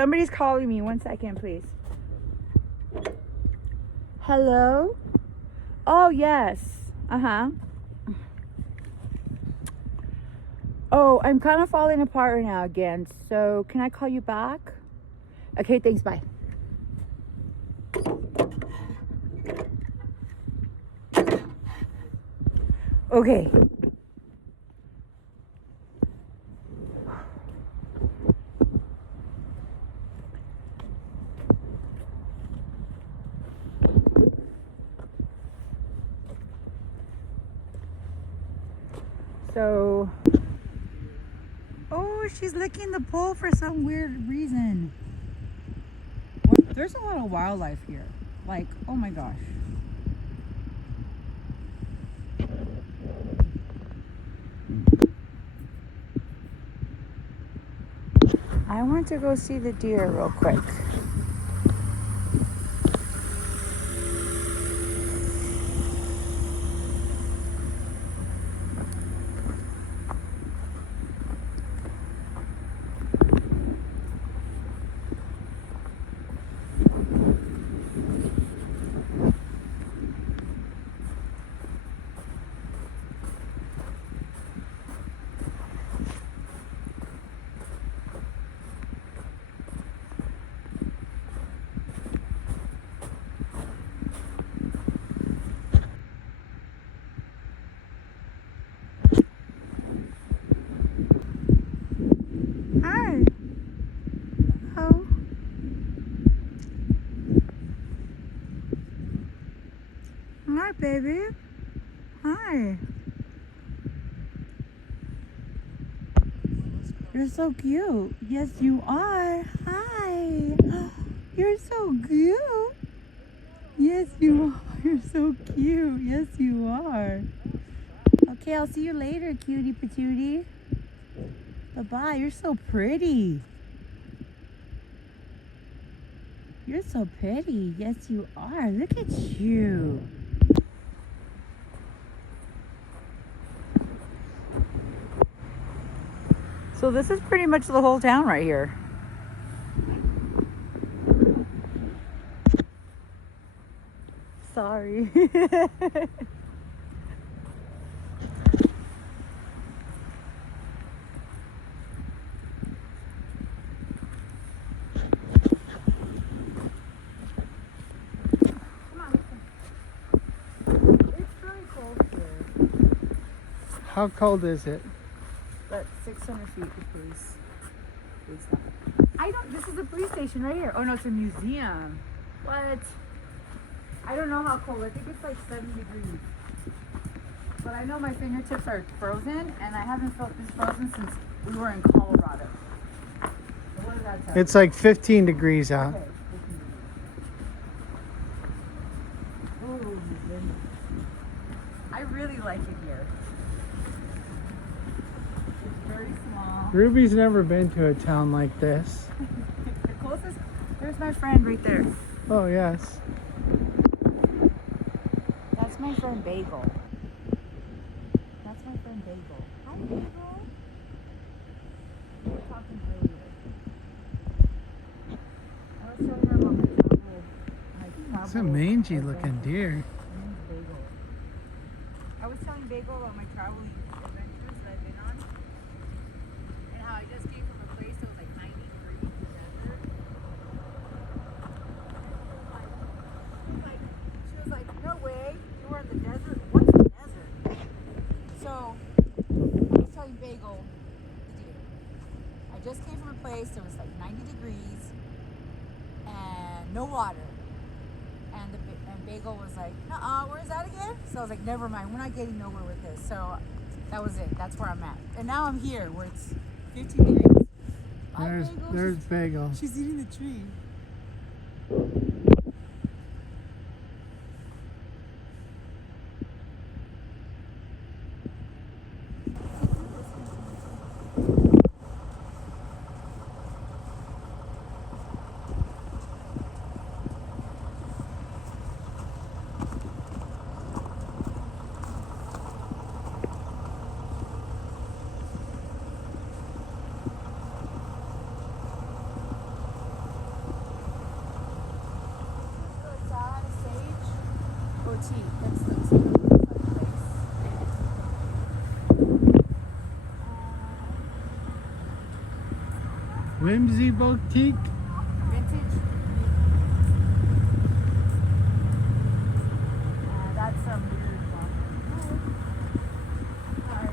Somebody's calling me. 1 second, please. Hello? Oh, yes. Uh-huh. Oh, I'm kind of falling apart right now again. So can I call you back? Okay, thanks. Bye. Okay. So, oh, she's licking the pole for some weird reason. Well, there's a lot of wildlife here. Like, oh my gosh. I want to go see the deer real quick. Hi. Oh. Hi, baby. Hi. You're so cute. Yes, you are. Hi. You're so cute. Yes, you are. You're so cute. Yes, you are. Okay, I'll see you later, cutie patootie. Bye-bye. You're so pretty. You're so pretty. Yes, you are. Look at you. So this is pretty much the whole town right here. Sorry. How cold is it? But 600 feet, please. Please stop. I don't, this is a police station right here. Oh no, it's a museum. What? I don't know how cold. I think it's like 7 degrees. But I know my fingertips are frozen, and I haven't felt this frozen since we were in Colorado. So what does that tell you? It's like 15 degrees out. Okay. Oh, my goodness. I really like it here. It's very small. Ruby's never been to a town like this. The closest, there's my friend right there. Oh, yes. That's my friend Bagel. That's my friend Bagel. Hi, Bagel. We were talking earlier. I was telling her about my travel. It's a mangy looking deer. Bagel. I was telling Bagel about my traveling adventures that I've been on, and how I just came from a place that was like 90 degrees in the desert. She was like, no way, you were in the desert? What's the desert? So, I was telling Bagel the deal. I just came from a place that was like 90 degrees and no water. And Bagel was like, where's that again? So I was like, never mind, we're not getting nowhere with this. So that was it. That's where I'm at. And now I'm here where it's 15 degrees. Bye, There's Bagel. She's eating the tree. Whimsy Boutique. Vintage. That's some weird one. Sorry.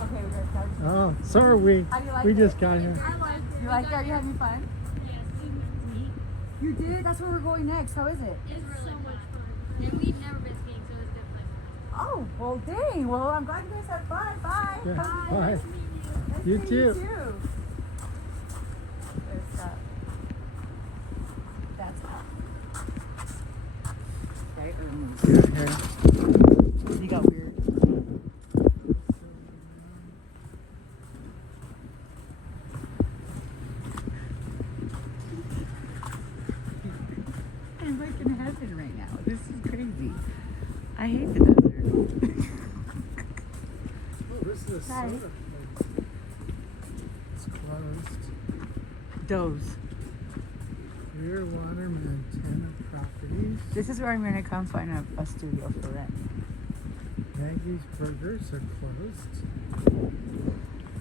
Okay, we're gonna start. Oh, so are we. How do you like We it? just got here. I liked it. You like it? Are you having fun? Yes, we You did? That's where we're going next. How is it? It's really so much fun. And we've never been skiing, so it's good fun. Oh, well, dang. Well, I'm glad you guys had fun. Bye. Yeah, Bye. bye. Nice to meet you. Nice You to meet too. There's that. That's right. Yeah, here. You got weird. I'm like in heaven right now. This is crazy. I hate the desert. Oh, this is a Hi. soda place. It's closed. Doze. Clearwater, Montana Properties. This is where I'm gonna come find a studio for rent. Maggie's Burgers are closed.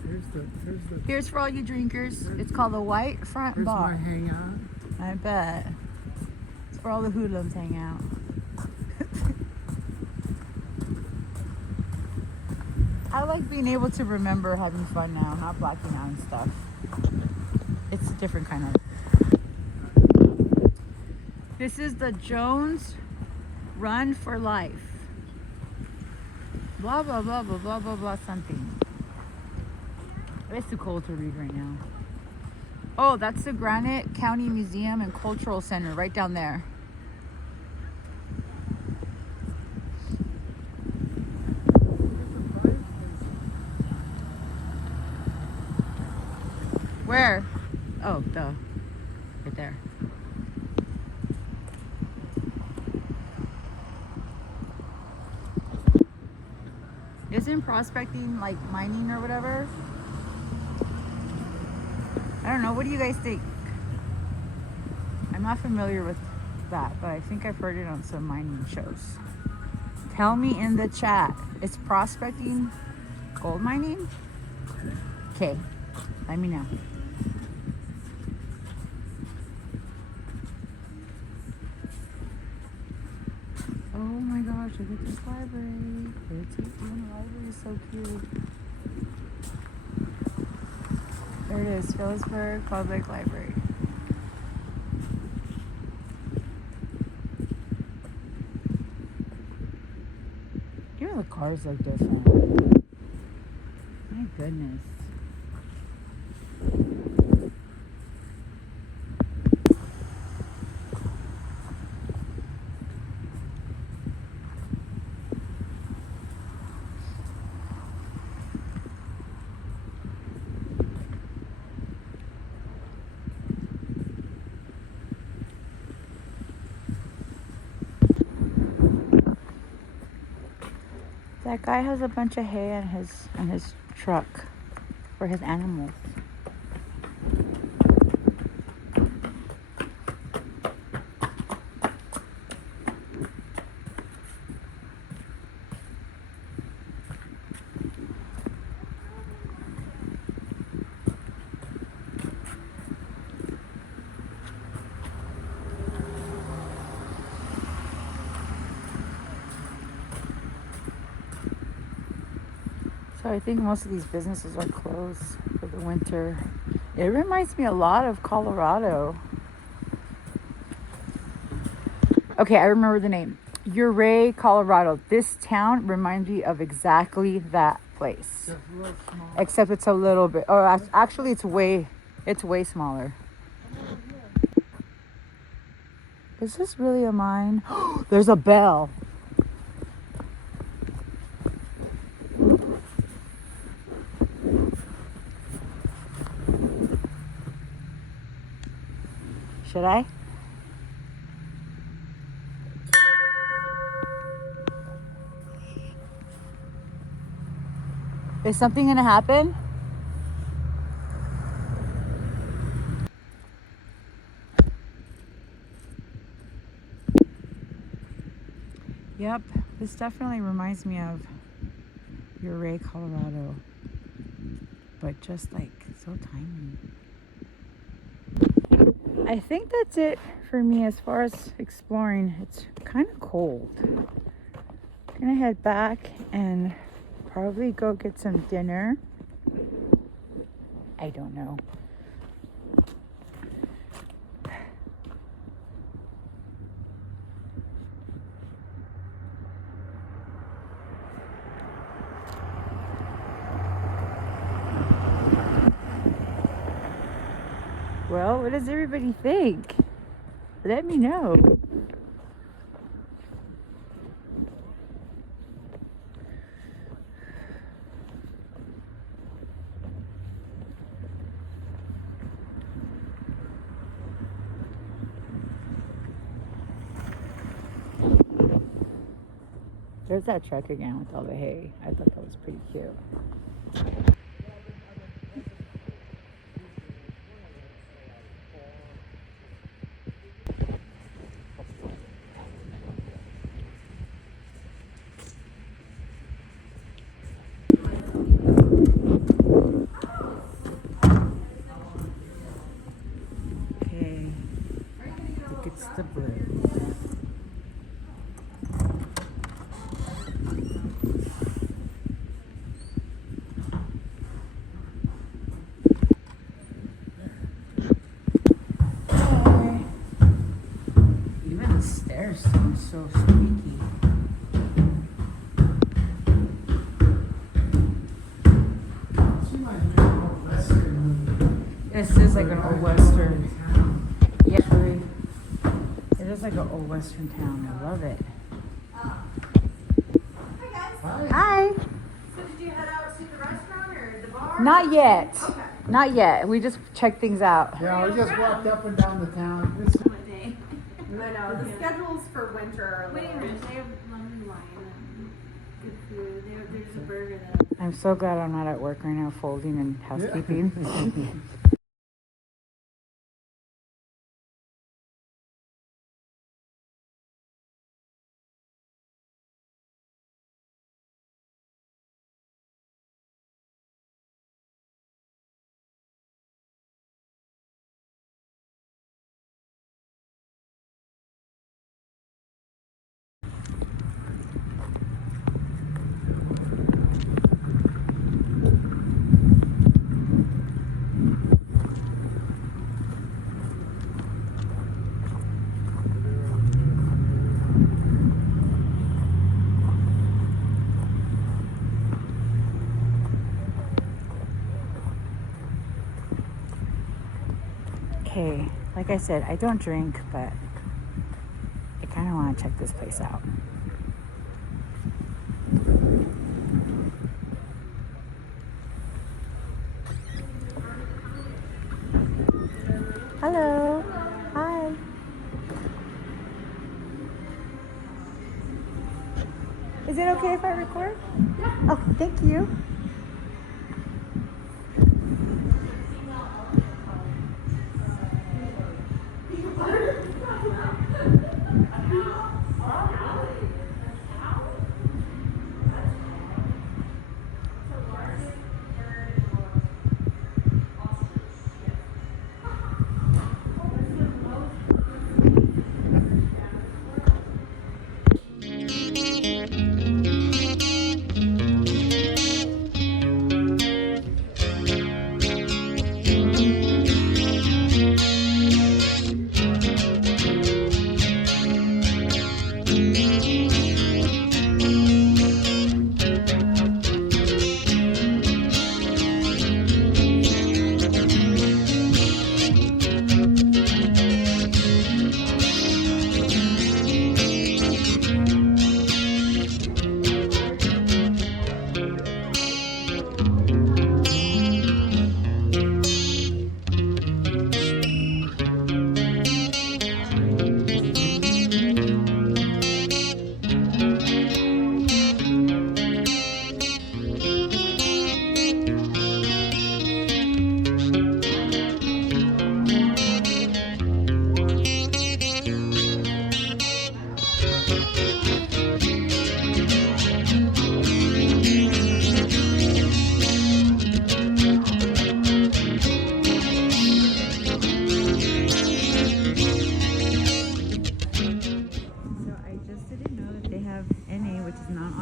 Here's the Here's for all you drinkers. It's called the White Front here's my Bar. hangout. I bet. It's where all the hoodlums hang out. I like being able to remember having fun now, not blacking out and stuff. It's a different kind of. This is the Jones Run for Life. Blah, blah, blah, blah, blah, blah, blah, something. It's too cold to read right now. Oh, that's the Granite County Museum and Cultural Center right down there. Where? Oh, duh. Right there. Isn't prospecting like mining or whatever? I don't know. What do you guys think? I'm not familiar with that, but I think I've heard it on some mining shows. Tell me in the chat. It's prospecting gold mining? Okay. Let me know. Oh my gosh, look at this library. The library is so cute. There it is, Philipsburg Public Library. Even the cars look different. My goodness. That guy has a bunch of hay in his truck for his animals. So I think most of these businesses are closed for the winter. It reminds me a lot of Colorado. Okay, I remember the name. Ouray, Colorado. This town reminds me of exactly that place. Just a little small. Except it's a little bit, or actually it's way smaller. Is this really a mine? There's a bell. Should I? Is something gonna happen? Yep, this definitely reminds me of Ouray, Colorado. but just like so tiny. I think that's it for me as far as exploring. It's kind of cold. I'm gonna head back and probably go get some dinner. I don't know. Well, what does everybody think? Let me know. There's that truck again with all the hay. I thought that was pretty cute. Okay, I think it's the blue. Even the stairs sound so squeaky. This is like an old western. Yeah, really. It is like an old western town. I love it. Hi. So did you head out to the restaurant or the bar? Not yet. Okay. Not yet. We just checked things out. Yeah, we just walked up and down the town. This is What day? I know, the schedules for winter are a Wait a little... minute, they have lemon wine and good food. There's a burger that. I'm so glad I'm not at work right now folding and housekeeping. Okay, like I said, I don't drink, but I kind of want to check this place out. Hello. Hi. Is it okay if I record? Yeah. Oh, thank you.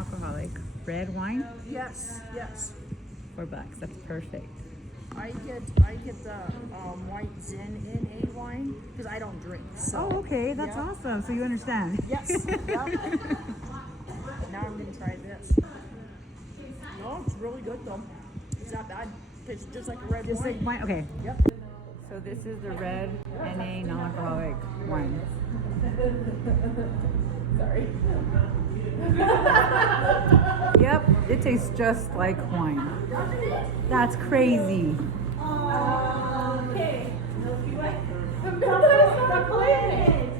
non-alcoholic red wine. Yes, yes. $4. That's perfect. I get the white Zen in a wine because I don't drink. So. Oh, okay. That's yeah. awesome. So you understand. Yes. Yeah. Now I'm gonna try this. No, it's really good though. It's not bad. It's just like a red Just wine. like wine. Okay. Yep. So this is the red NA non-alcoholic wine. Sorry. Yep, it tastes just like wine. That's crazy. Okay.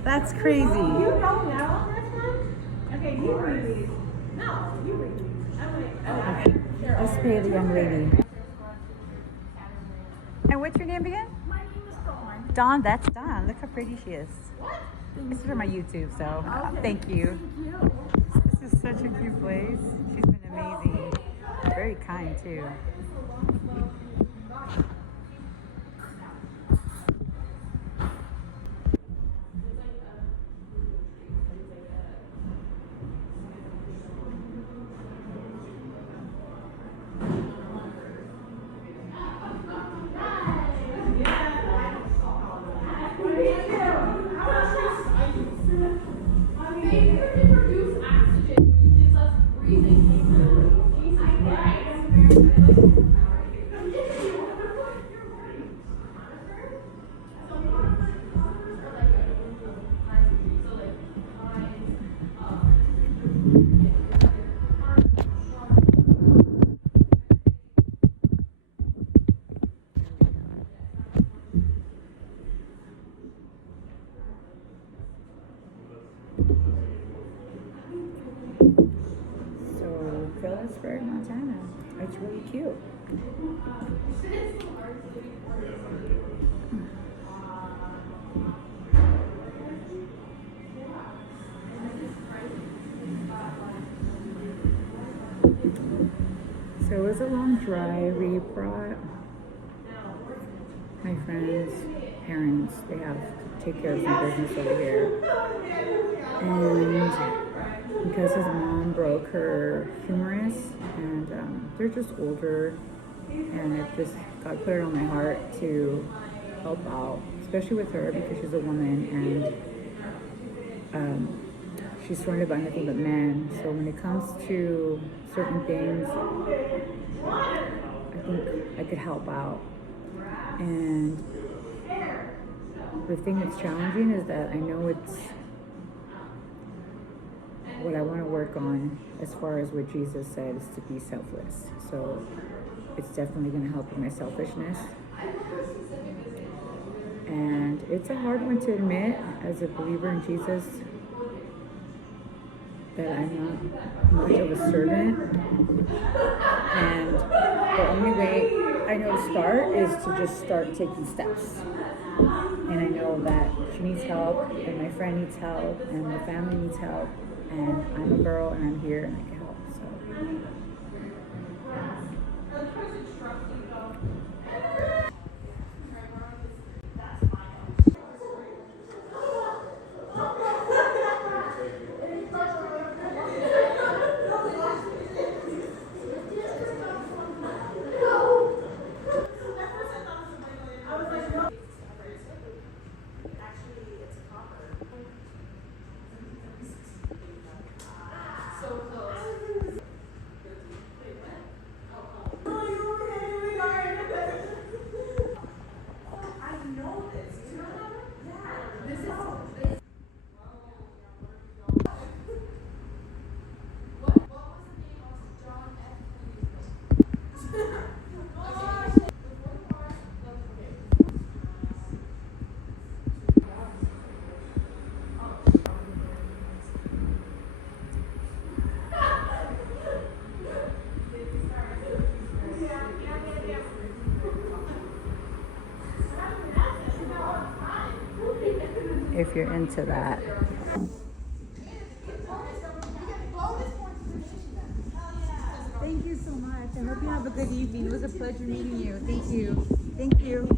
That's crazy. You know now, okay, you read these. No, you read these. Okay, let's pay the young lady. And what's your name again? My name is Dawn. Dawn, that's Dawn. Look how pretty she is. This is for my YouTube, so thank you. This is such a cute place. She's been amazing. Very kind, too. So, Philipsburg, Montana. It's really cute. So it was a long drive. We brought my friend's parents. They have to take care of some business over here. And because his mom broke her humerus, and they're just older, and it just God put it on my heart to help out, especially with her because she's a woman and she's surrounded by nothing but men. So when it comes to certain things, I think I could help out. And the thing that's challenging is that I know it's what I want to work on as far as what Jesus said is to be selfless. So it's definitely going to help with my selfishness. And it's a hard one to admit as a believer in Jesus that I'm not much of a servant. And the only way I know to start is to just start taking steps. And I know that she needs help, and my friend needs help, and the family needs help. And I'm a girl, and I'm here, and I can help. So. If you're into that. Thank you so much. I hope you have a good evening. It was a pleasure meeting you. Thank you. Thank you.